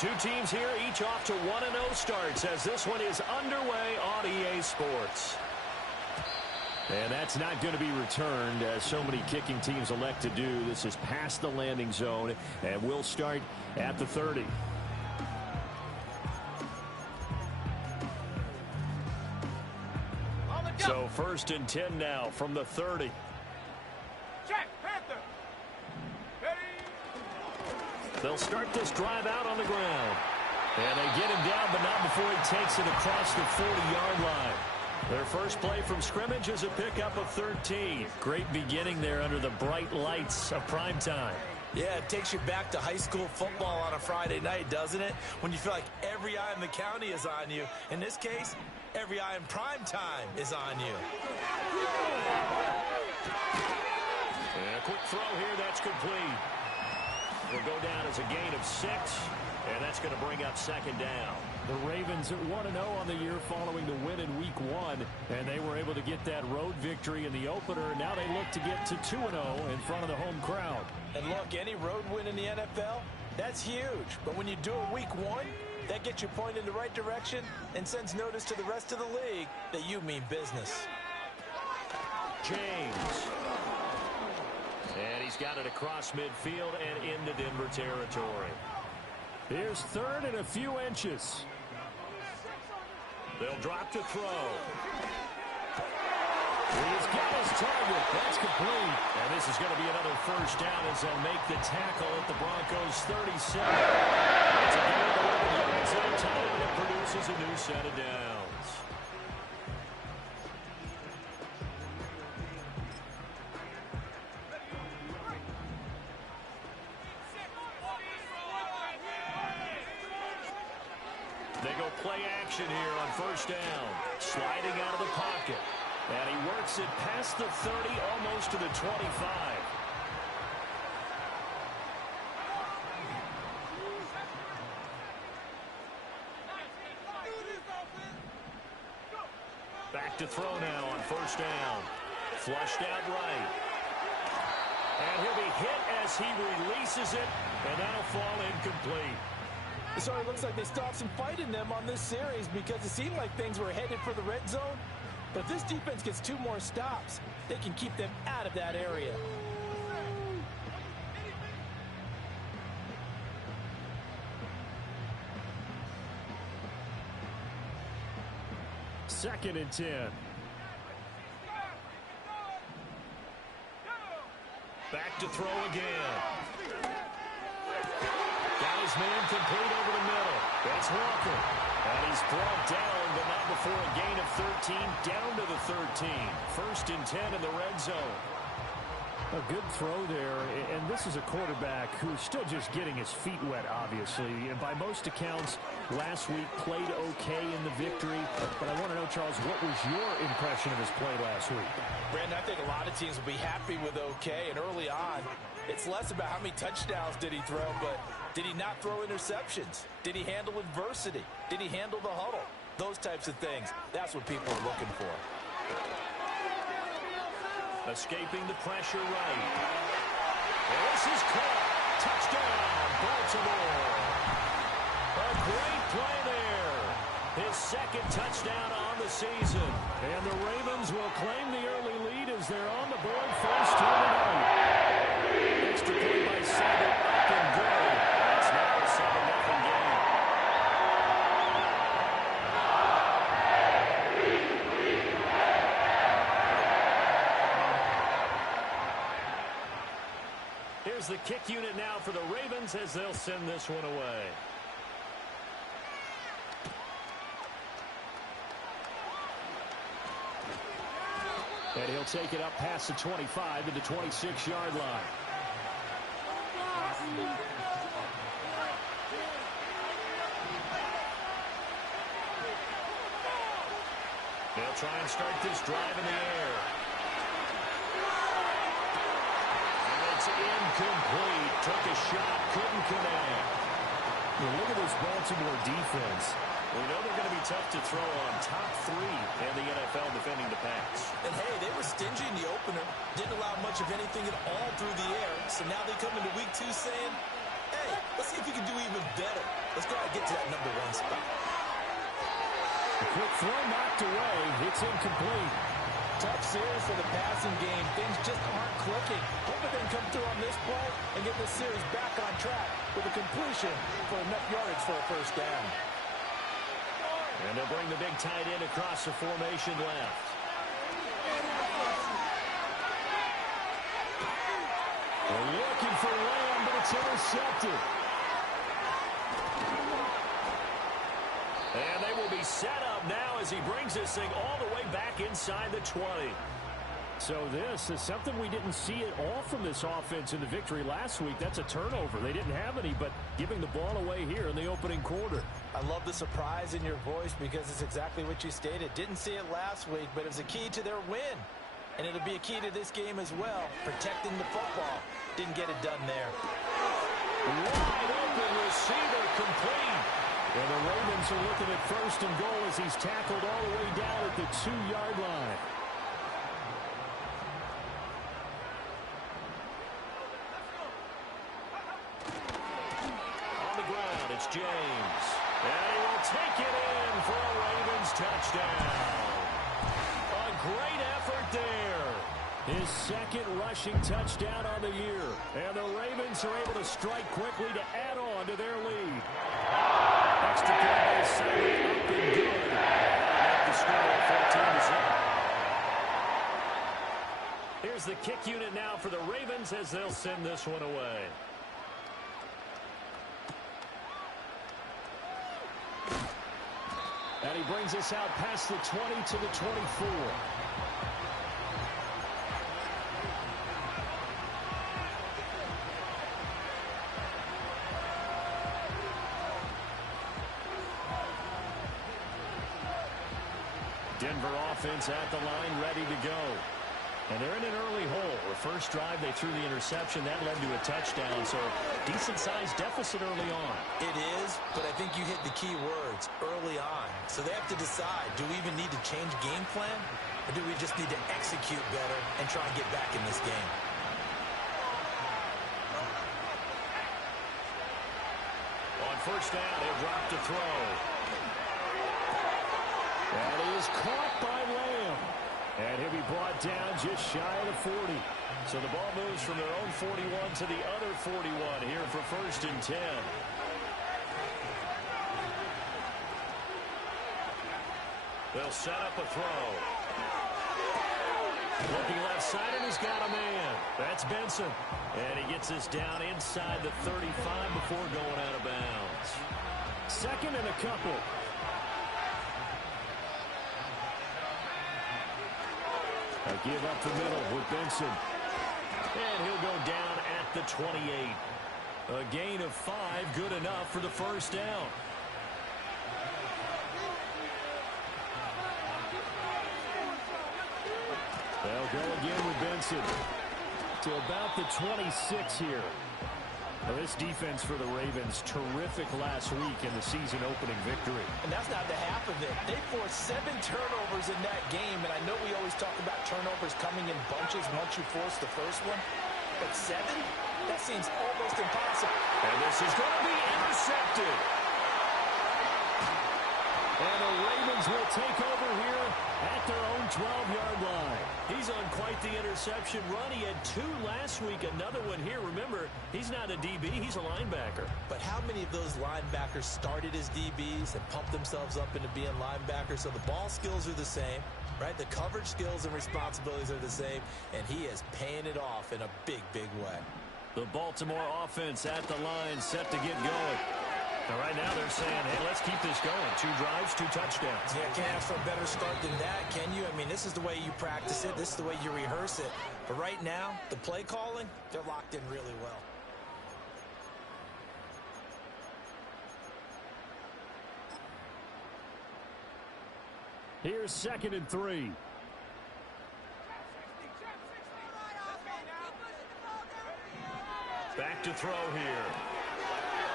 Two teams here, each off to 1-0 starts as this one is underway on EA Sports. And that's not going to be returned, as so many kicking teams elect to do. This is past the landing zone, and we'll start at the 30. So 1st and 10 now from the 30. Check, Panther. Ready. They'll start this drive out on the ground. And they get him down, but not before he takes it across the 40-yard line. Their first play from scrimmage is a pickup of 13. Great beginning there under the bright lights of primetime. Yeah, it takes you back to high school football on a Friday night, doesn't it? When you feel like every eye in the county is on you. In this case, every eye in primetime is on you. And a quick throw here, that's complete. Will go down as a gain of 6, and that's going to bring up 2nd down. The Ravens at 1-0 on the year following the win in Week 1, and they were able to get that road victory in the opener. Now they look to get to 2-0 in front of the home crowd. And look, any road win in the NFL, that's huge. But when you do it Week 1, that gets you pointed in the right direction and sends notice to the rest of the league that you mean business. James. And he's got it across midfield and into Denver territory. Here's 3rd and a few inches. They'll drop to throw. He's got his target. That's complete. And this is going to be another 1st down as they'll make the tackle at the Broncos 37. It's a gain of 11 yards at a time, and it produces a new set of downs. They go play action here on 1st down. Sliding out of the pocket. And he works it past the 30, almost to the 25. Back to throw now on 1st down. Flushed out right. And he'll be hit as he releases it, and that'll fall incomplete. So it looks like they stopped some fight in them on this series because it seemed like things were headed for the red zone. But if this defense gets 2 more stops, they can keep them out of that area. Second and 10. Back to throw again. Got his man complete over the middle. That's Walker. And he's brought down, but not before a gain of 13, down to the 13. 1st and 10 in the red zone. A good throw there, and this is a quarterback who's still just getting his feet wet, obviously. And by most accounts, last week played okay in the victory. But I want to know, Charles, what was your impression of his play last week? Brandon, I think a lot of teams will be happy with okay. And early on, it's less about how many touchdowns did he throw, but did he not throw interceptions? Did he handle adversity? Did he handle the huddle? Those types of things. That's what people are looking for. Escaping the pressure right. This is caught. Touchdown, Baltimore. A great play there. His 2nd touchdown on the season. And the Ravens will claim the early lead as they're on the board first here tonight. Extra point by Saban, up and good. It's now a 7-0 game. Here's the kick unit now for the Ravens as they'll send this one away. And he'll take it up past the 25 to the 26-yard line. They'll try and start this drive in the air. And it's incomplete. Took a shot, couldn't connect. Well, look at this Baltimore defense. We know they're going to be tough to throw on, top 3 in the NFL defending the pass. And hey, they were stingy in the opener. Didn't allow much of anything at all through the air. So now they come into week 2 saying, okay. Let's see if he can do even better. Let's try to get to that #1 spot. A quick throw knocked away. It's incomplete. Tough series for the passing game. Things just aren't clicking. Hoping they can come through on this play and get this series back on track with a completion for enough yardage for a first down. And they'll bring the big tight end across the formation left. They're looking for Lamb, but it's intercepted. And they will be set up now as he brings this thing all the way back inside the 20. So this is something we didn't see at all from this offense in the victory last week. That's a turnover. They didn't have any, but giving the ball away here in the opening quarter. I love the surprise in your voice because it's exactly what you stated. Didn't see it last week, but it was a key to their win. And it'll be a key to this game as well, protecting the football. Didn't get it done there. Wide open receiver complete. And the Ravens are looking at 1st and goal as he's tackled all the way down at the 2-yard line. On the ground, it's James. And he will take it in for a Ravens touchdown. A great effort there. His 2nd rushing touchdown on the year. And the Ravens are able to strike quickly to add on to their lead. Extra point by Simon, up and good. At the score of 14-0. Here's the kick unit now for the Ravens as they'll send this one away. And he brings us out past the 20 to the 24. Denver offense at the line, ready to go. And they're in an early hole. The first drive, they threw the interception. That led to a touchdown, so decent-sized deficit early on. It is, but I think you hit the key words, early on. So they have to decide, do we even need to change game plan, or do we just need to execute better and try and get back in this game? On first down, he'll drop to throw. And he is caught by Lamb. And he'll be brought down just shy of the 40. So the ball moves from their own 41 to the other 41 here for 1st and 10. They'll set up a throw. Looking left side, and he's got a man. That's Benson. And he gets this down inside the 35 before going out of bounds. 2nd and a couple. A give up the middle with Benson. And he'll go down at the 28. A gain of 5, good enough for the first down. They'll go again with Benson. To about the 26 here. Now this defense for the Ravens, terrific last week in the season opening victory. And that's not the half of it. They forced 7 turnovers in that game, and I know we always talk about turnovers coming in bunches once you force the first one. But 7? That seems almost impossible. And this is going to be intercepted. And the Ravens will take over here at their own 12-yard line. He's on quite the interception run. He had 2 last week, another one here. Remember, he's not a DB, he's a linebacker. But how many of those linebackers started as DBs and pumped themselves up into being linebackers? So the ball skills are the same, right? The coverage skills and responsibilities are the same, and he is paying it off in a big, big way. The Baltimore offense at the line, set to get going. Now, right now they're saying, hey, let's keep this going. 2 drives, 2 touchdowns. Yeah, can't ask for a better start than that, can you? I mean, this is the way you practice it. This is the way you rehearse it. But right now, the play calling, they're locked in really well. Here's 2nd and 3. Back to throw here.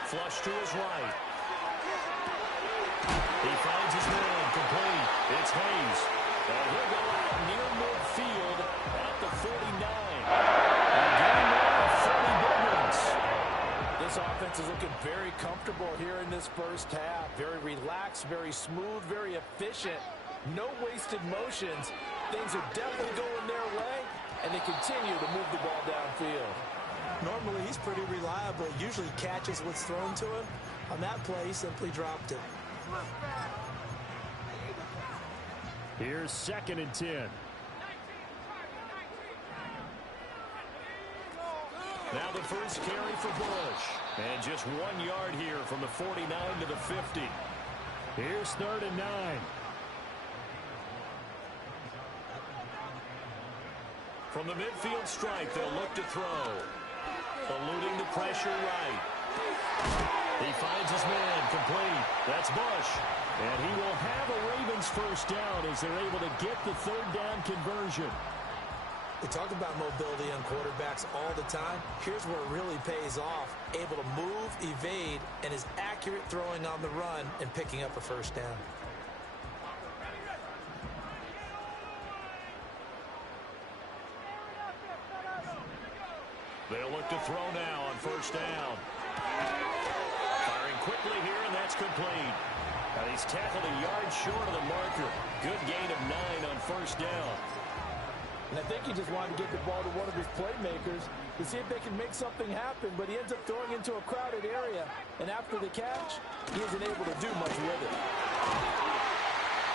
Flush to his right. He finds his man, complete. It's Hayes. And he'll go out near midfield at the 49. A game of 40 big ones. This offense defense is looking very comfortable here in this first half. Very relaxed, very smooth, very efficient. No wasted motions. Things are definitely going their way, and they continue to move the ball downfield. Normally, he's pretty reliable. Usually catches what's thrown to him. On that play, he simply dropped it. Here's 2nd and 10. Now the first carry for Bush. And just 1 yard here from the 49 to the 50. Here's 3rd and 9. From the midfield stripe, they'll look to throw. Eluding the pressure right. He finds his man complete. That's Bush. And he will have a Ravens first down as they're able to get the 3rd down conversion. We talk about mobility on quarterbacks all the time. Here's where it really pays off. Able to move, evade, and is accurate throwing on the run and picking up a first down. They'll look to throw now on first down. Firing quickly here, and that's complete. Now he's tackled a yard short of the marker. Good gain of 9 on first down. And I think he just wanted to get the ball to one of his playmakers to see if they can make something happen, but he ends up throwing into a crowded area. And after the catch, he isn't able to do much with it.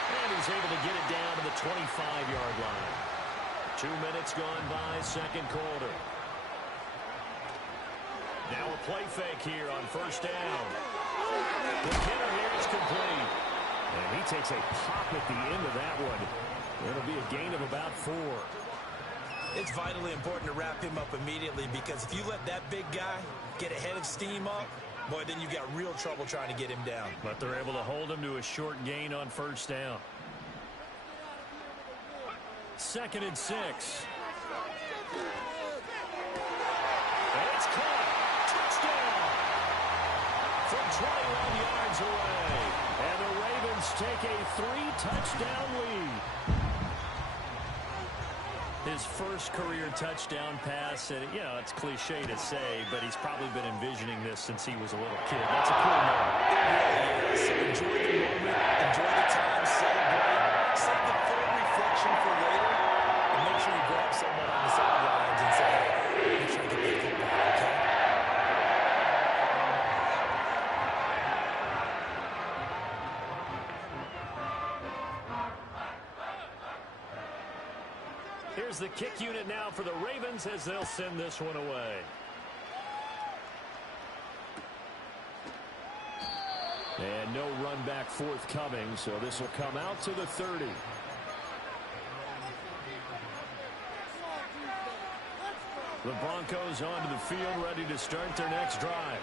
And he's able to get it down to the 25-yard line. 2 minutes gone by, second quarter. Now a play fake here on first down. The hitter here is complete. And he takes a pop at the end of that one. It'll be a gain of about 4. It's vitally important to wrap him up immediately because if you let that big guy get ahead of steam up, boy, then you've got real trouble trying to get him down. But they're able to hold him to a short gain on first down. 2nd and 6. And it's caught. Touchdown. From 21 yards away. And the Ravens take a 3-touchdown lead. His first career touchdown pass, and you know, it's cliche to say, but he's probably been envisioning this since he was a little kid. That's a cool moment. It really is. So enjoy the moment, enjoy the time, celebrate, save the full reflection for later, and make sure you grab someone on the sidelines and say, hey, make sure I get that football, okay? Here's the kick unit now for the Ravens as they'll send this one away. And no run back forthcoming, so this will come out to the 30. The Broncos onto the field, ready to start their next drive.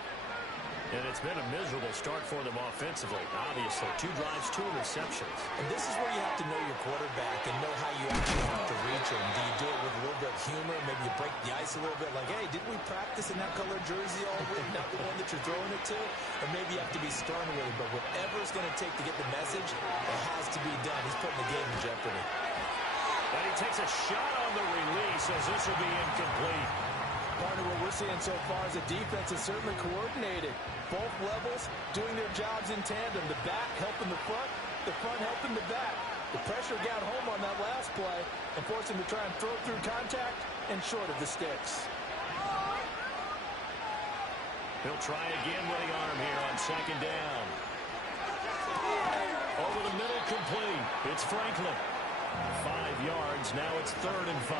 And it's been a miserable start for them offensively. Obviously, 2 drives, 2 interceptions. And this is where you have to know your quarterback and know how you actually have to reach him. Do you do it with a little bit of humor? Maybe you break the ice a little bit like, hey, didn't we practice in that color jersey already? Not the one that you're throwing it to? Or maybe you have to be stern with him. But whatever it's going to take to get the message, it has to be done. He's putting the game in jeopardy. And he takes a shot on the release as this will be incomplete. Partner, what we're seeing so far is the defense is certainly coordinated. Both levels doing their jobs in tandem. The back helping the front helping the back. The pressure got home on that last play and forced him to try and throw through contact and short of the sticks. He'll try again with the arm here on second down. Over the middle, complete. It's Franklin. 5 yards. Now it's 3rd and 5.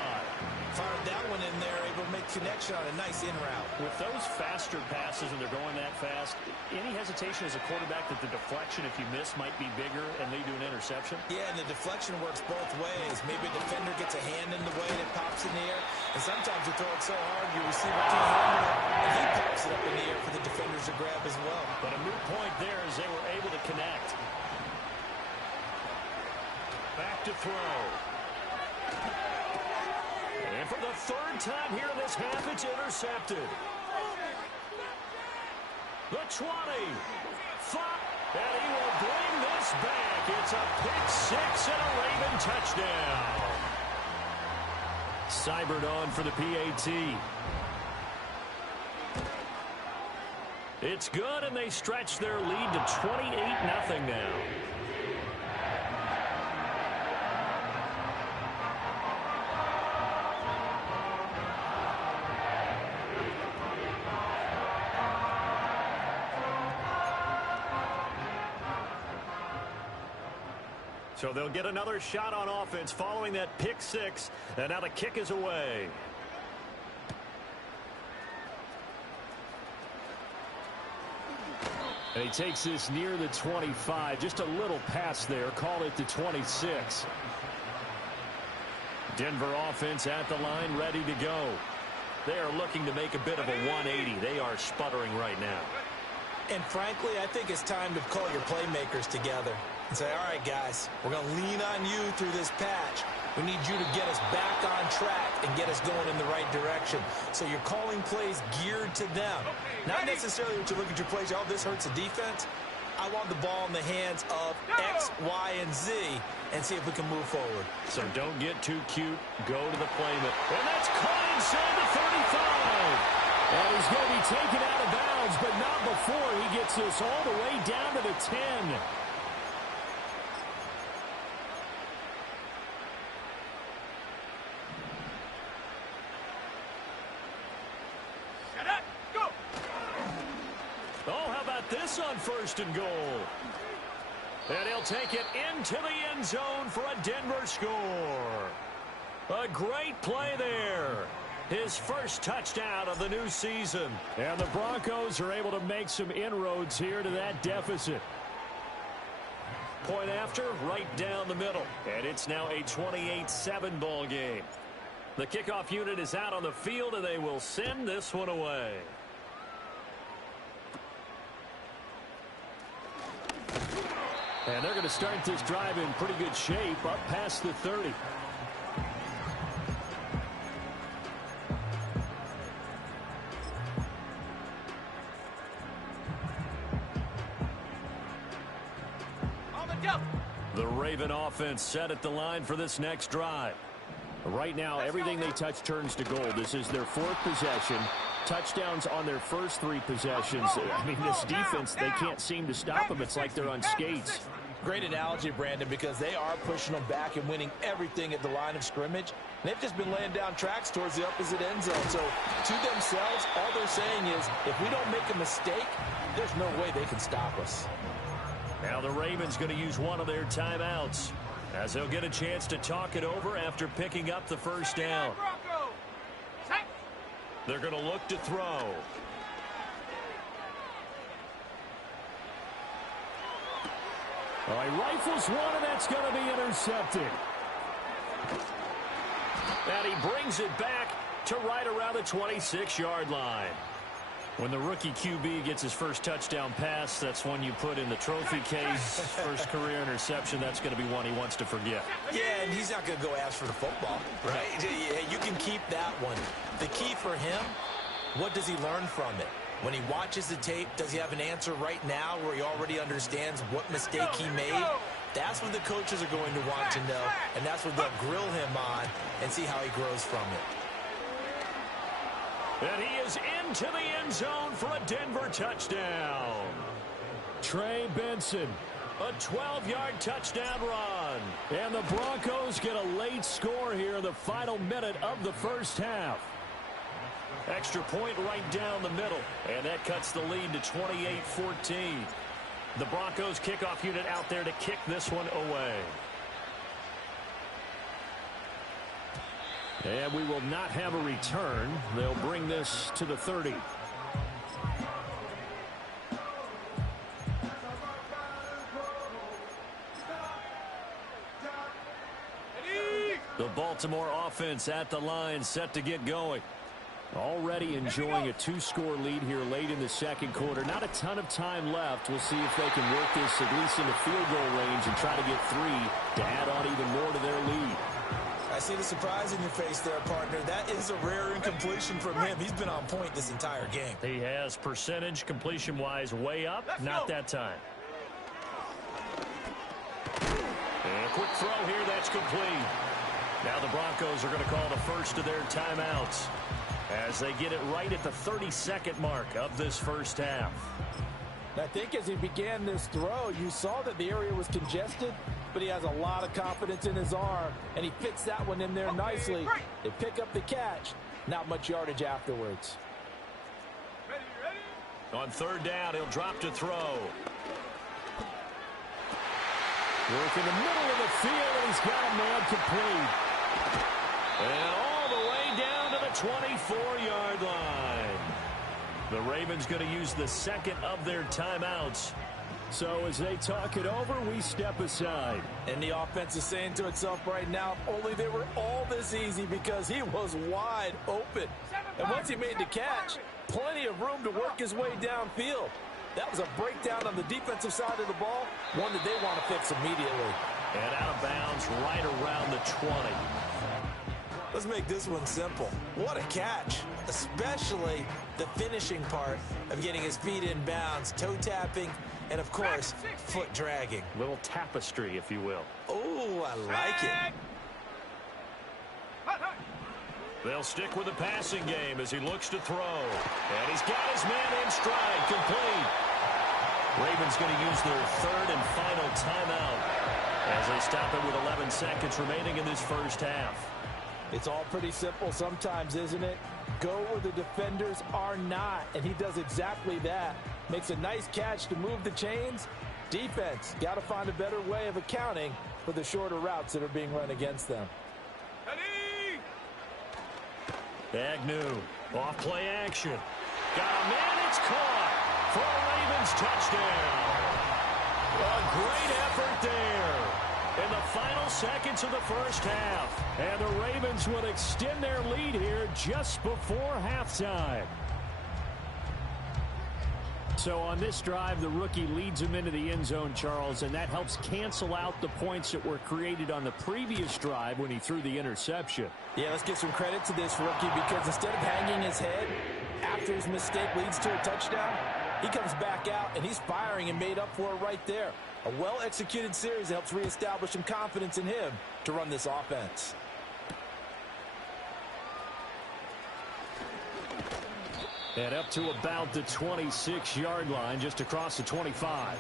Fired that one in there, able to make connection on a nice in route. With those faster passes and they're going that fast, any hesitation as a quarterback that the deflection, if you miss, might be bigger and lead to an interception? Yeah, and the deflection works both ways. Maybe a defender gets a hand in the way and it pops in the air. And sometimes you throw it so hard, your receiver can't handle it, and he pops it up in the air for the defenders to grab as well. But a moot point there as they were able to connect. Back to throw. And for the 3rd time here in this half, it's intercepted. The 20. 5. And he will bring this back. It's a pick 6 and a Raven touchdown. Seibert on for the PAT. It's good, and they stretch their lead to 28-0 now. So they'll get another shot on offense following that pick six, and now the kick is away. And he takes this near the 25. Just a little pass there. Call it the 26. Denver offense at the line, ready to go. They are looking to make a bit of a 180. They are sputtering right now. And frankly, I think it's time to call your playmakers together and say, all right, guys, we're going to lean on you through this patch. We need you to get us back on track and get us going in the right direction. So you're calling plays geared to them. Not necessarily what you look at your plays, oh, this hurts the defense. I want the ball in the hands of X, Y, and Z and see if we can move forward. So don't get too cute. Go to the play. And that's caught inside the 35. And he's going to be taken out of bounds, but not before he gets this all the way down to the 10. This on 1st and goal. And he'll take it into the end zone for a Denver score. A great play there. His first touchdown of the new season. And the Broncos are able to make some inroads here to that deficit. Point after, right down the middle. And it's now a 28-7 ball game. The kickoff unit is out on the field, and they will send this one away. And they're going to start this drive in pretty good shape, up past the 30. The Raven offense set at the line for this next drive. Right now, everything they touch turns to gold. This is their 4th possession. Touchdowns on their first 3 possessions. I mean, this defense, they can't seem to stop them. It's like they're on skates. Great analogy, Brandon, because they are pushing them back and winning everything at the line of scrimmage. They've just been laying down tracks towards the opposite end zone. So to themselves, all they're saying is, if we don't make a mistake, there's no way they can stop us. Now the Ravens going to use one of their timeouts, as they'll get a chance to talk it over after picking up the first down. They're going to look to throw. All right, rifles one, and that's going to be intercepted. And he brings it back to right around the 26-yard line. When the rookie QB gets his first touchdown pass, that's one you put in the trophy case. First career interception, that's going to be one he wants to forget. Yeah, and he's not going to go ask for the football, right? You can keep that one. The key for him, what does he learn from it? When he watches the tape, does he have an answer right now where he already understands what mistake he made? That's what the coaches are going to want to know, and that's what they'll grill him on and see how he grows from it. And he is into the end zone for a Denver touchdown. Trey Benson, a 12-yard touchdown run. And the Broncos get a late score here in the final minute of the first half. Extra point right down the middle, and that cuts the lead to 28-14. The Broncos kickoff unit out there to kick this one away. And we will not have a return. They'll bring this to the 30. The Baltimore offense at the line, set to get going. Already enjoying a 2-score lead here late in the second quarter. Not a ton of time left. We'll see if they can work this at least into field goal range and try to get 3 to add on even more to their lead. I see the surprise in your face there, partner. That is a rare incompletion from him. He's been on point this entire game. He has percentage completion-wise way up. Not that time. And a quick throw here. That's complete. Now the Broncos are going to call the first of their timeouts. as they get it right at the 32nd mark of this first half. I think as he began this throw, you saw that the area was congested, but he has a lot of confidence in his arm, and he fits that one in there nicely. They pick up the catch. Not much yardage afterwards. On third down, he'll drop to throw. Work in the middle of the field, and he's got a man complete. And all the way down to the 24-yard line. The Ravens going to use the second of their timeouts. So as they talk it over, we step aside. And the offense is saying to itself right now, only they were all this easy because he was wide open. And once he made the catch, plenty of room to work his way downfield. That was a breakdown on the defensive side of the ball, one that they want to fix immediately. And out of bounds right around the 20. Let's make this one simple. What a catch, especially the finishing part of getting his feet in bounds, toe tapping, and of course, foot dragging. Little tapestry, if you will. Oh, I like it. They'll stick with the passing game as he looks to throw. And he's got his man in stride, complete. Ravens going to use their third and final timeout as they stop it with 11 seconds remaining in this first half. It's all pretty simple sometimes, isn't it? Go where the defenders are not, and he does exactly that. Makes a nice catch to move the chains. Defense got to find a better way of accounting for the shorter routes that are being run against them. Agnew, off play action. Got a man, it's caught for a Ravens touchdown. A great effort there in the final seconds of the first half. And the Ravens will extend their lead here just before halftime. So on this drive, the rookie leads him into the end zone, Charles, and that helps cancel out the points that were created on the previous drive when he threw the interception. Yeah, let's give some credit to this rookie because instead of hanging his head after his mistake leads to a touchdown, he comes back out and he's firing and made up for it right there. A well-executed series helps reestablish some confidence in him to run this offense. And up to about the 26-yard line, just across the 25.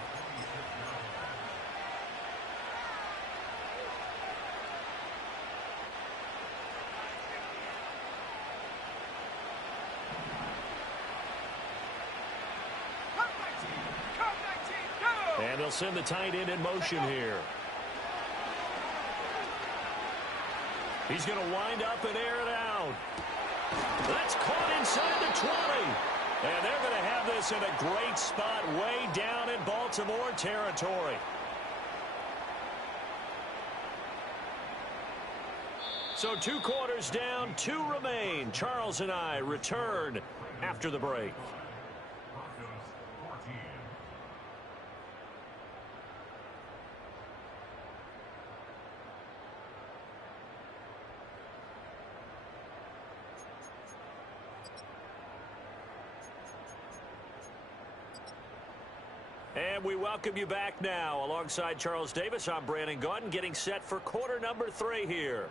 And they'll send the tight end in motion here. He's going to wind up and air it out. That's caught inside the 20. And they're going to have this in a great spot way down in Baltimore territory. So 2 quarters down, 2 remain. Charles and I return after the break. And we welcome you back now. Alongside Charles Davis, I'm Brandon Gaudin, getting set for quarter number 3 here.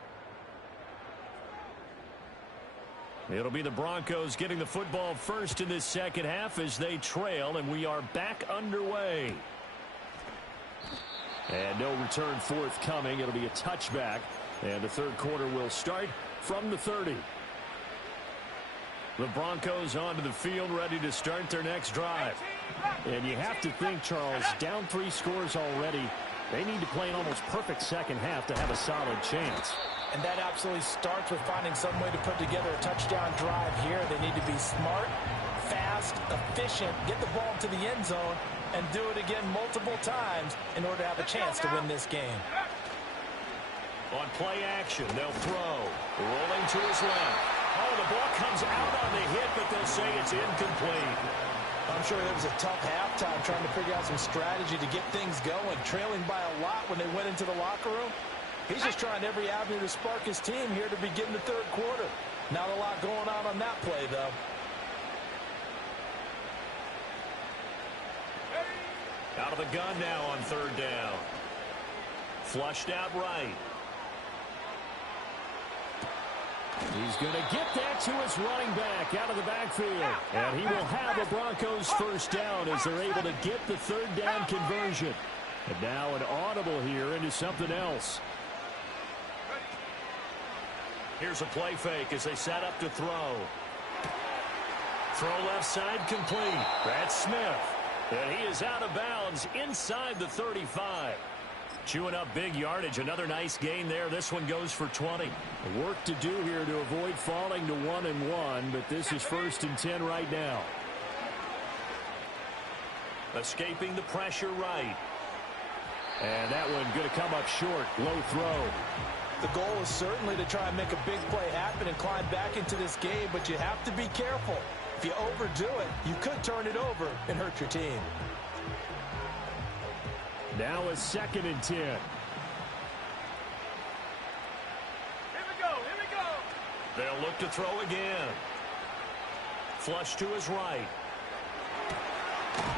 It'll be the Broncos getting the football first in this second half as they trail, and we are back underway. And no return forthcoming. It'll be a touchback, and the third quarter will start from the 30. The Broncos onto the field, ready to start their next drive. And you have to think, Charles, down 3 scores already. They need to play an almost perfect second half to have a solid chance. And that absolutely starts with finding some way to put together a touchdown drive here. They need to be smart, fast, efficient, get the ball to the end zone, and do it again multiple times in order to have a chance to win this game. On play action, they'll throw. Rolling to his left. Oh, the ball comes out on the hit, but they'll say it's incomplete. I'm sure there was a tough halftime trying to figure out some strategy to get things going, trailing by a lot when they went into the locker room. He's just trying every avenue to spark his team here to begin the third quarter. Not a lot going on that play, though. Out of the gun now on third down. Flushed out right. He's going to get that to his running back out of the backfield. And he will have a Broncos first down as they're able to get the third down conversion. And now an audible here into something else. Here's a play fake as they set up to throw. Throw left side complete. That's Smith. And he is out of bounds inside the 35. Chewing up big yardage. Another nice gain there. This one goes for 20. Work to do here to avoid falling to 1-1, but this is 1st and 10 right now. Escaping the pressure right. And that one going to come up short. Low throw. The goal is certainly to try and make a big play happen and climb back into this game, but you have to be careful. If you overdo it, you could turn it over and hurt your team. Now a 2nd and 10. Here we go. Here we go. They'll look to throw again. Flush to his right.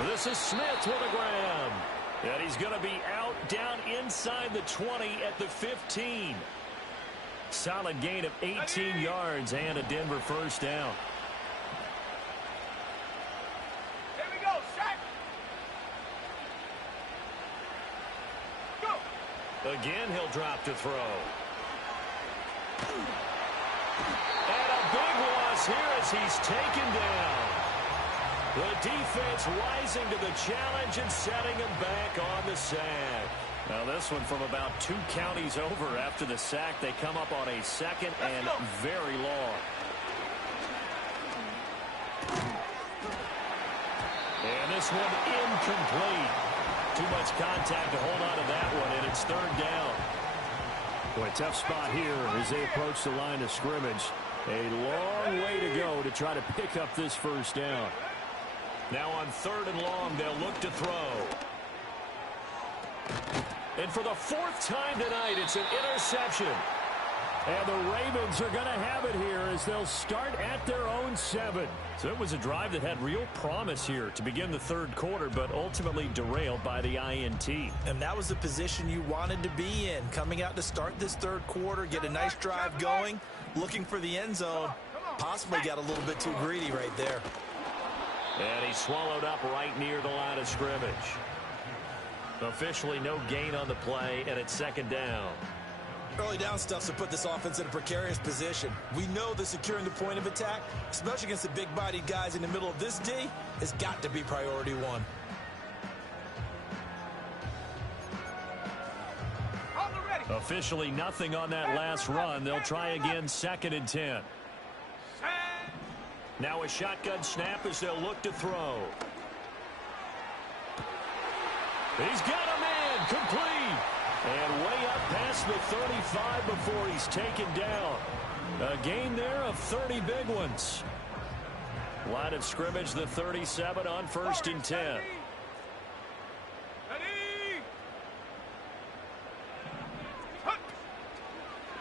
This is Smith with a grab. And he's going to be out down inside the 20 at the 15. Solid gain of 18 yards and a Denver first down. Here we go. Sack. Go. Again, he'll drop to throw. And a big loss here as he's taken down. The defense rising to the challenge and setting him back on the sack. Now this one from about 2 counties over after the sack. They come up on a 2nd and very long. And this one incomplete. Too much contact to hold on to that one, and it's 3rd down. Boy, tough spot here as they approach the line of scrimmage. A long way to go to try to pick up this first down. Now on 3rd and long, they'll look to throw. And for the 4th time tonight, it's an interception. And the Ravens are going to have it here as they'll start at their own 7. So it was a drive that had real promise here to begin the 3rd quarter, but ultimately derailed by the INT. And that was the position you wanted to be in. Coming out to start this 3rd quarter, get a nice drive going, looking for the end zone. Possibly got a little bit too greedy right there. And he's swallowed up right near the line of scrimmage. Officially no gain on the play, and it's 2nd down. Early down stuff to put this offense in a precarious position. We know that securing the point of attack, especially against the big-bodied guys in the middle of this D, has got to be priority 1. Officially nothing on that last run. They'll try again, 2nd and 10. Now a shotgun snap as they'll look to throw. He's got a man complete. And way up past the 35 before he's taken down. A gain there of 30 big ones. Line of scrimmage, the 37 on 1st and 10.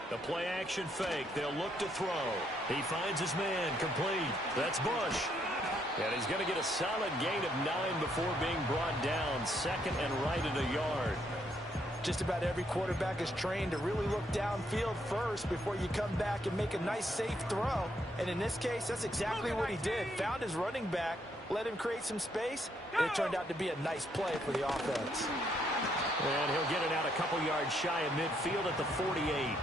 The play action fake. They'll look to throw. He finds his man complete. That's Bush. And he's going to get a solid gain of 9 before being brought down. 2nd and right at a yard. Just about every quarterback is trained to really look downfield first before you come back and make a nice, safe throw. And in this case, that's exactly what he did. Found his running back, let him create some space, and it turned out to be a nice play for the offense. And he'll get it out a couple yards shy of midfield at the 48.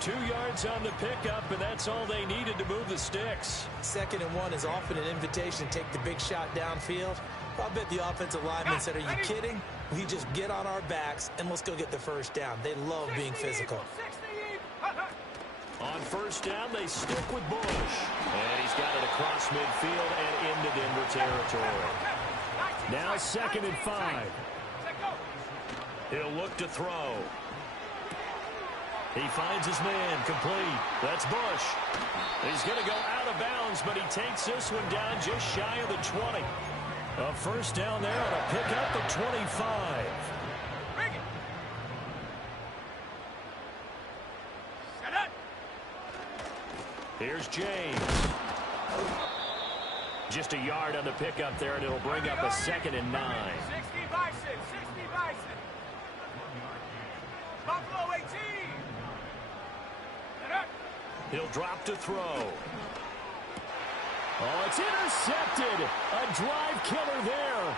2 yards on the pickup, and that's all they needed to move the sticks. 2nd and 1 is often an invitation to take the big shot downfield. I'll bet the offensive lineman said, are you kidding? We just get on our backs, and let's go get the first down. They love being physical. On 1st down, they stick with Bush. And he's got it across midfield and into Denver territory. Now 2nd and 5. He'll look to throw. He finds his man complete. That's Bush. He's going to go out of bounds, but he takes this one down just shy of the 20. A first down there on a pickup at 25. Here's James. Just a yard on the pickup there, and it'll bring up a 2nd and 9. 60 Bison, 60 Bison. Buffalo 18. He'll drop to throw. Oh, it's intercepted. A drive killer there.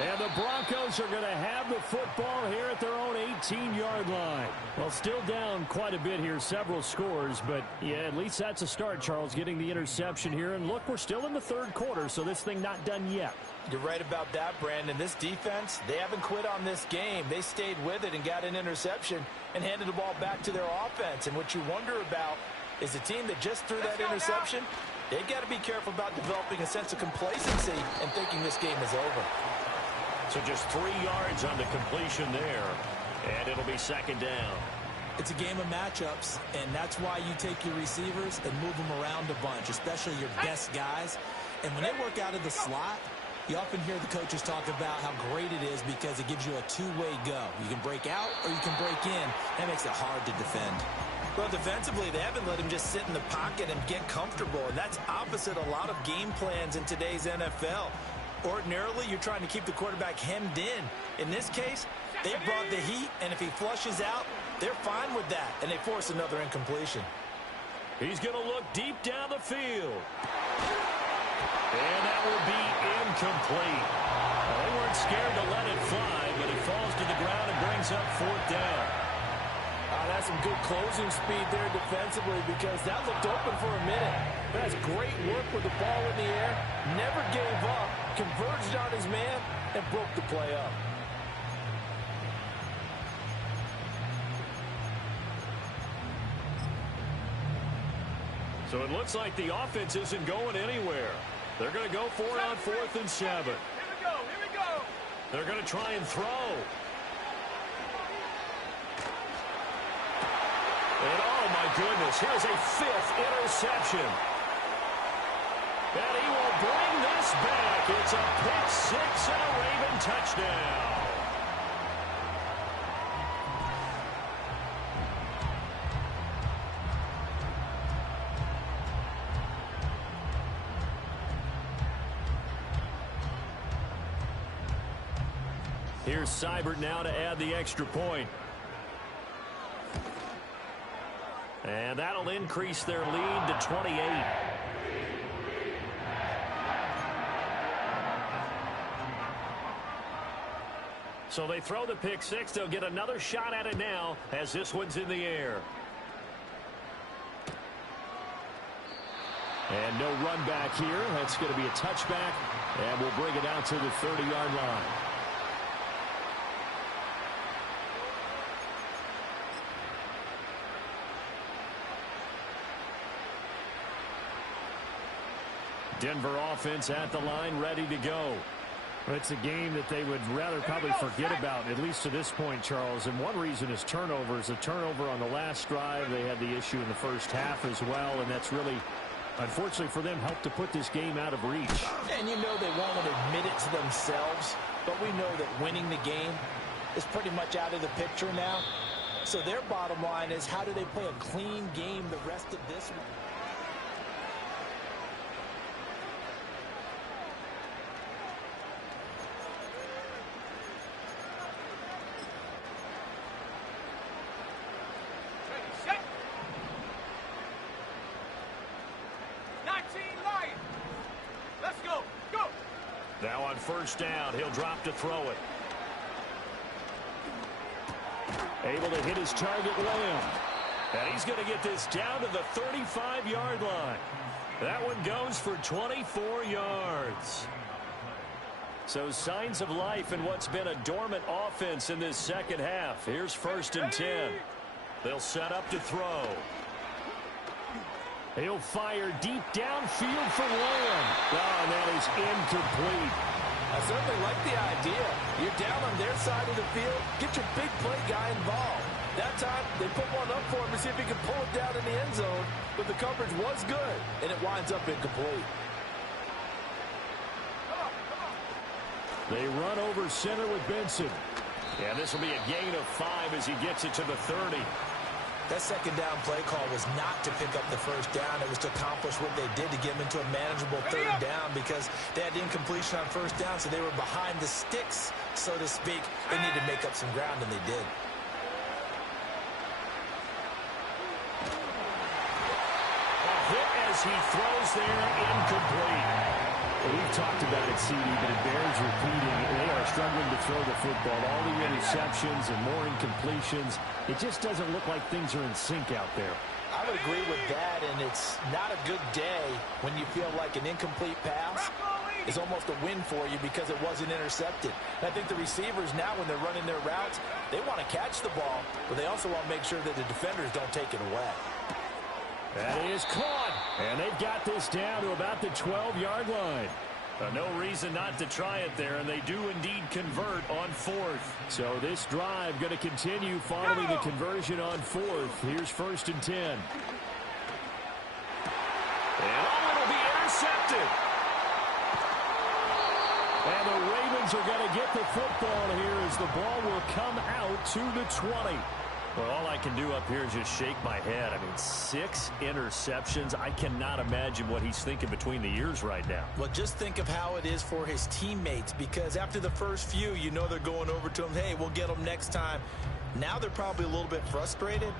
And the Broncos are going to have the football here at their own 18-yard line. Well, still down quite a bit here, several scores, but yeah, at least that's a start, Charles, getting the interception here. And look, we're still in the third quarter, so this thing not done yet. You're right about that, Brandon. This defense, they haven't quit on this game. They stayed with it and got an interception and handed the ball back to their offense. And what you wonder about is a team that just threw that interception, they've got to be careful about developing a sense of complacency and thinking this game is over. So just 3 yards on the completion there, and it'll be second down. It's a game of matchups, and that's why you take your receivers and move them around a bunch, especially your best guys. And when they work out of the slot, you often hear the coaches talk about how great it is because it gives you a two-way go. You can break out or you can break in. That makes it hard to defend. Well, defensively, they haven't let him just sit in the pocket and get comfortable, and that's opposite a lot of game plans in today's NFL. Ordinarily, you're trying to keep the quarterback hemmed in. In this case, they brought the heat, and if he flushes out, they're fine with that, and they force another incompletion. He's going to look deep down the field. And that will be incomplete. Well, they weren't scared to let it fly, but it falls to the ground and brings up fourth down. That's some good closing speed there defensively because that looked open for a minute. That's great work with the ball in the air. Never gave up, converged on his man, and broke the play up. So it looks like the offense isn't going anywhere. They're going to go for it on 4th and 7. Here we go, here we go. They're going to try and throw. And oh my goodness, here's a 5th interception. And he will bring this back. It's a pick 6 and a Raven touchdown. Here's Seibert now to add the extra point. And that'll increase their lead to 28. So they throw the pick 6. They'll get another shot at it now as this one's in the air. And no run back here. That's going to be a touchback. And we'll bring it out to the 30-yard line. Denver offense at the line, ready to go. It's a game that they would rather probably forget about, at least to this point, Charles. And one reason is turnovers. A turnover on the last drive. They had the issue in the first half as well, and that's really, unfortunately for them, helped to put this game out of reach. And you know they won't admit it to themselves, but we know that winning the game is pretty much out of the picture now. So their bottom line is, how do they play a clean game the rest of this one? Now on first down, he'll drop to throw it. Able to hit his target, Lamb. And he's going to get this down to the 35-yard line. That one goes for 24 yards. So signs of life in what's been a dormant offense in this second half. Here's 1st and 10. They'll set up to throw. He'll fire deep downfield for Lamb. Oh, and that is incomplete. I certainly like the idea. You're down on their side of the field. Get your big play guy involved. That time, they put one up for him to see if he can pull it down in the end zone. But the coverage was good, and it winds up incomplete. They run over center with Benson. And this will be a gain of 5 as he gets it to the 30. That second down play call was not to pick up the first down. It was to accomplish what they did to get them into a manageable third down because they had incompletion on first down, so they were behind the sticks, so to speak. They needed to make up some ground, and they did. as he throws there, incomplete. Well, we've talked about it, CD, but it bears repeating. They are struggling to throw the football. All the interceptions and more incompletions. It just doesn't look like things are in sync out there. I would agree with that, and it's not a good day when you feel like an incomplete pass is almost a win for you because it wasn't intercepted. And I think the receivers now, when they're running their routes, they want to catch the ball, but they also want to make sure that the defenders don't take it away. That is caught, and they've got this down to about the 12-yard line. No reason not to try it there, and they do indeed convert on fourth. So this drive going to continue following the conversion on fourth. Here's 1st and 10. And it'll be intercepted. And the Ravens are going to get the football here as the ball will come out to the 20. Well, all I can do up here is just shake my head. I mean, 6 interceptions. I cannot imagine what he's thinking between the ears right now. Well, just think of how it is for his teammates, because after the first few, you know they're going over to him, hey, we'll get them next time. Now they're probably a little bit frustrated.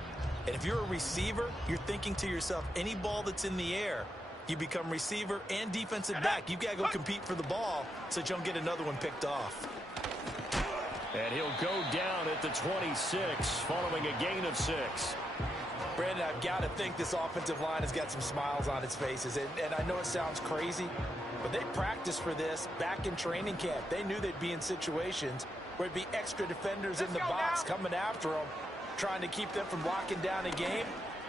And if you're a receiver, you're thinking to yourself, any ball that's in the air, you become receiver and defensive back. You've got to go compete for the ball so that you don't get another one picked off. And he'll go down at the 26 following a gain of 6. Brandon, I've got to think this offensive line has got some smiles on its faces. And I know it sounds crazy, but they practiced for this back in training camp. They knew they'd be in situations where it'd be extra defenders in the box coming after them, trying to keep them from locking down a game.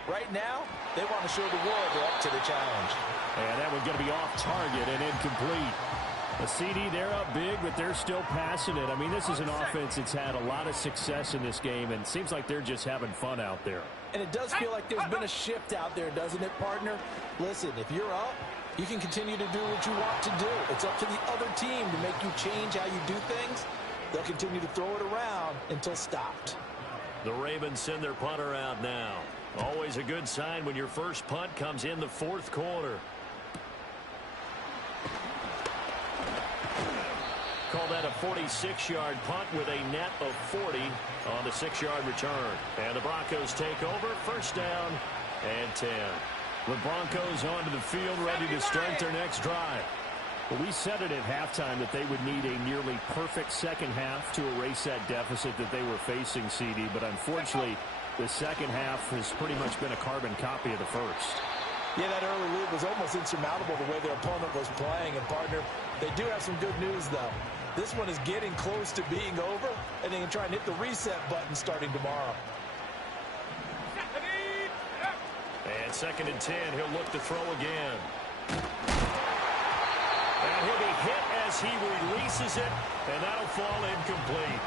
Right now, they want to show the world they're up to the challenge. And that one's going to be off target and incomplete. A CD, they're up big, but they're still passing it. I mean, this is an offense that's had a lot of success in this game, and it seems like they're just having fun out there. And it does feel like there's been a shift out there, doesn't it, partner? Listen, if you're up, you can continue to do what you want to do. It's up to the other team to make you change how you do things. They'll continue to throw it around until stopped. The Ravens send their punter out now. Always a good sign when your first punt comes in the 4th quarter. Call that a 46-yard punt with a net of 40 on the 6-yard return. And the Broncos take over, 1st down and 10. The Broncos onto the field, ready to start their next drive. Well, we said it at halftime that they would need a nearly perfect second half to erase that deficit that they were facing, CD. But unfortunately, the second half has pretty much been a carbon copy of the first. Yeah, that early lead was almost insurmountable the way their opponent was playing. And, partner, they do have some good news, though. This one is getting close to being over, and they can try and hit the reset button starting tomorrow. And 2nd and 10, he'll look to throw again. And he'll be hit as he releases it, and that'll fall incomplete.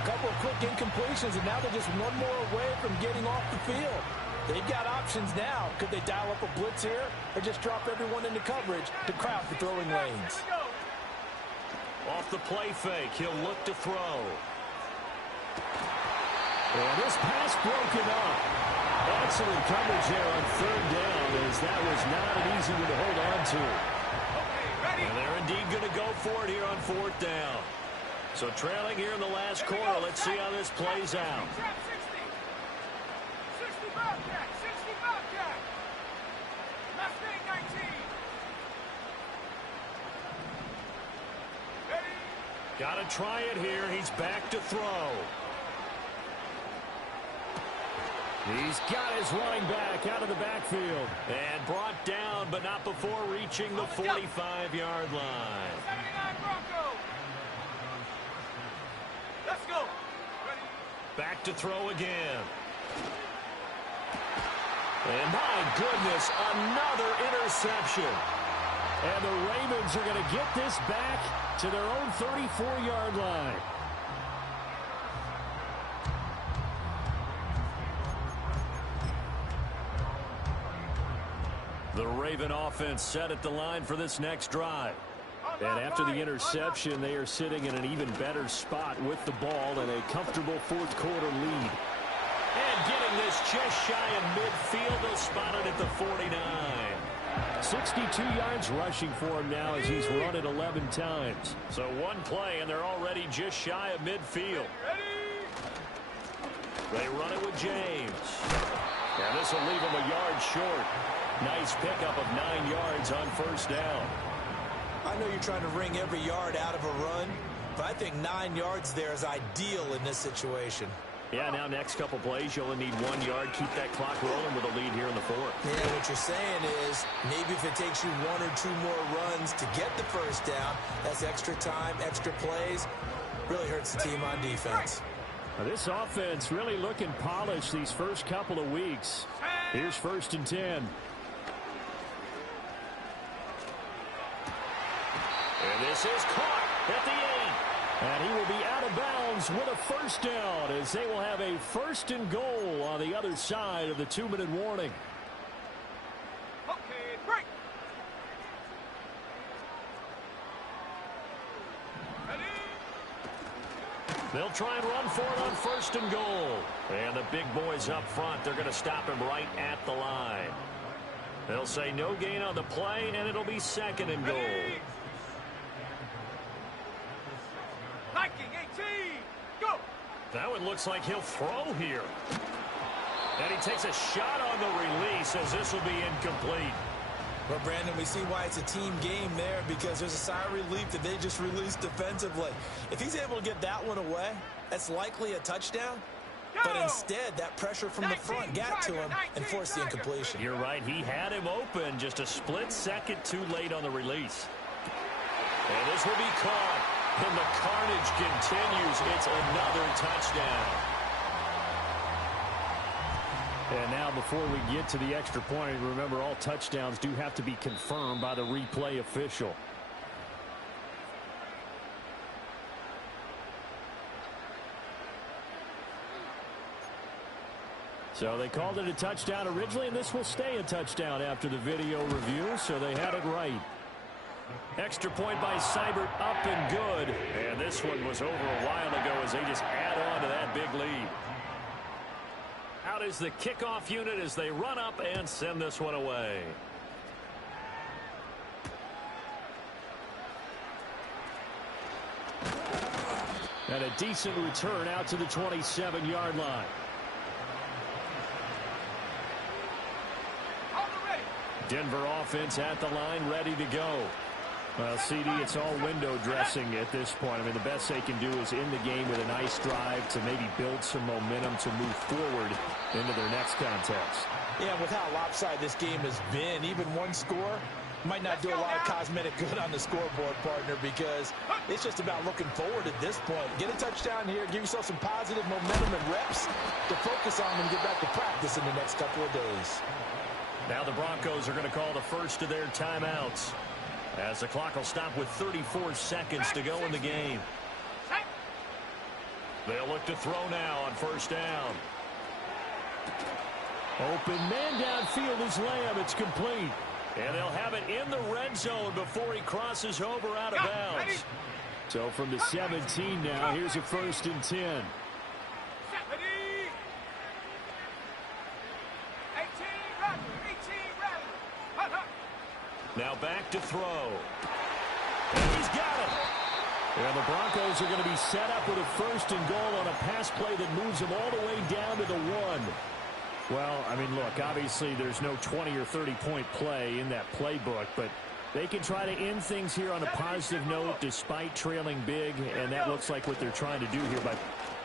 A couple of quick incompletions, and now they're just one more away from getting off the field. They've got options now. Could they dial up a blitz here, or just drop everyone into coverage to crowd the throwing lanes? Off the play fake, he'll look to throw. And this pass broken up. Excellent coverage there on 3rd down, as that was not an easy one to hold on to. And they're indeed going to go for it here on 4th down. So trailing here in the last quarter, let's see how this plays out. 60 Bobcat, 60 Bobcat. Last thing, 19. Got to try it here. He's back to throw. He's got his running back out of the backfield. And brought down, but not before reaching the 45-yard line. 79 Broncos. Let's go. Ready? Back to throw again. And my goodness, another interception. And the Ravens are going to get this back to their own 34-yard line. The Raven offense set at the line for this next drive. And after the interception, they are sitting in an even better spot with the ball and a comfortable 4th quarter lead. And getting this just shy of midfield, they'll spot it at the 49. 62 yards rushing for him now as he's run it 11 times. So one play, and they're already just shy of midfield. They run it with James. And this will leave him a yard short. Nice pickup of 9 yards on first down. I know you're trying to wring every yard out of a run, but I think 9 yards there is ideal in this situation. Yeah, now next couple plays, you only need 1 yard. Keep that clock rolling with a lead here in the fourth. Yeah, what you're saying is maybe if it takes you 1 or 2 more runs to get the first down, that's extra time, extra plays. Really hurts the team on defense. Now, this offense really looking polished these first couple of weeks. Here's 1st and 10. And this is caught at the 8. And he will be out of bounds with a first down as they will have a 1st and goal on the other side of the 2-minute warning. Okay, break. They'll try and run for it on 1st and goal. And the big boys up front, they're going to stop him right at the line. They'll say no gain on the play, and it'll be 2nd and goal. Viking 18, go. That one looks like he'll throw here. And he takes a shot on the release as this will be incomplete. Well, Brandon, we see why it's a team game there because there's a sigh of relief that they just released defensively. If he's able to get that one away, that's likely a touchdown. But instead, that pressure from the front got to him and forced the incompletion. You're right. He had him open just a split second too late on the release. And this will be caught. And the carnage continues. It's another touchdown. And now before we get to the extra point, remember all touchdowns do have to be confirmed by the replay official. So they called it a touchdown originally, and this will stay a touchdown after the video review, so they had it right. Extra point by Seibert, up and good. And this one was over a while ago as they just add on to that big lead. Out is the kickoff unit as they run up and send this one away. And a decent return out to the 27-yard line. Denver offense at the line, ready to go. Well, CD, it's all window dressing at this point. I mean, the best they can do is end the game with a nice drive to maybe build some momentum to move forward into their next contest. Yeah, with how lopsided this game has been, even one score might not do a lot of cosmetic good on the scoreboard, partner, because it's just about looking forward at this point. Get a touchdown here, give yourself some positive momentum and reps to focus on and get back to practice in the next couple of days. Now the Broncos are going to call the first of their timeouts as the clock will stop with 34 seconds to go in the game. They'll look to throw now on first down. Open man downfield is Lamb. It's complete. And they'll have it in the red zone before he crosses over out of bounds. So from the 17 now, here's a 1st and 10. Now back to throw. And he's got it. And the Broncos are going to be set up with a 1st and goal on a pass play that moves them all the way down to the 1. Well, I mean, look, obviously there's no 20 or 30-point play in that playbook, but they can try to end things here on a positive note despite trailing big, and that looks like what they're trying to do here.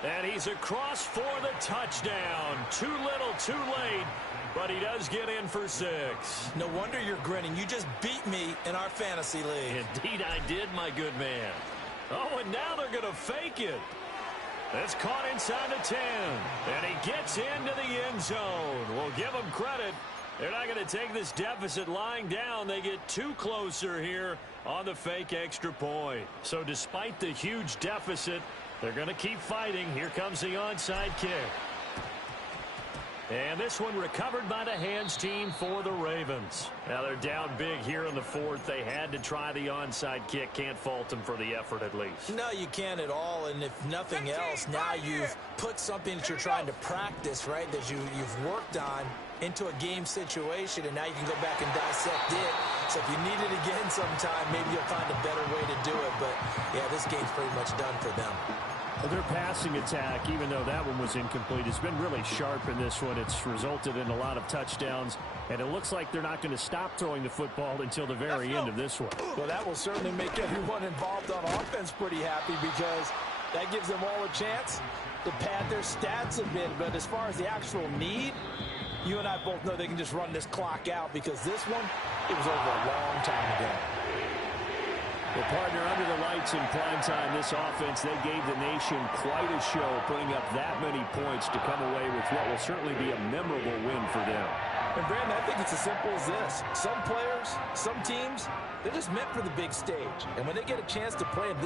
And he's across for the touchdown. Too little, too late. But he does get in for 6. No wonder you're grinning. You just beat me in our fantasy league. Indeed I did, my good man. Oh, and now they're going to fake it. That's caught inside the 10. And he gets into the end zone. We'll give them credit. They're not going to take this deficit lying down. They get too closer here on the fake extra point. So despite the huge deficit, they're going to keep fighting. Here comes the onside kick. And this one recovered by the hands team for the Ravens. Now they're down big here in the 4th. They had to try the onside kick. Can't fault them for the effort at least. No, you can't at all. And if nothing else, now you've put something that you're trying to practice, right, that you've worked on into a game situation, and now you can go back and dissect it. So if you need it again sometime, maybe you'll find a better way to do it. But, yeah, this game's pretty much done for them. Their passing attack, even though that one was incomplete, has been really sharp in this one. It's resulted in a lot of touchdowns, and it looks like they're not going to stop throwing the football until the very end of this one. Well, that will certainly make everyone involved on offense pretty happy because that gives them all a chance to pad their stats a bit. But as far as the actual need, you and I both know they can just run this clock out because this one, it was over a long time ago. The partner under the lights in prime time, this offense, they gave the nation quite a show, putting up that many points to come away with what will certainly be a memorable win for them. And Brandon, I think it's as simple as this. Some players, some teams, they're just meant for the big stage. And when they get a chance to play in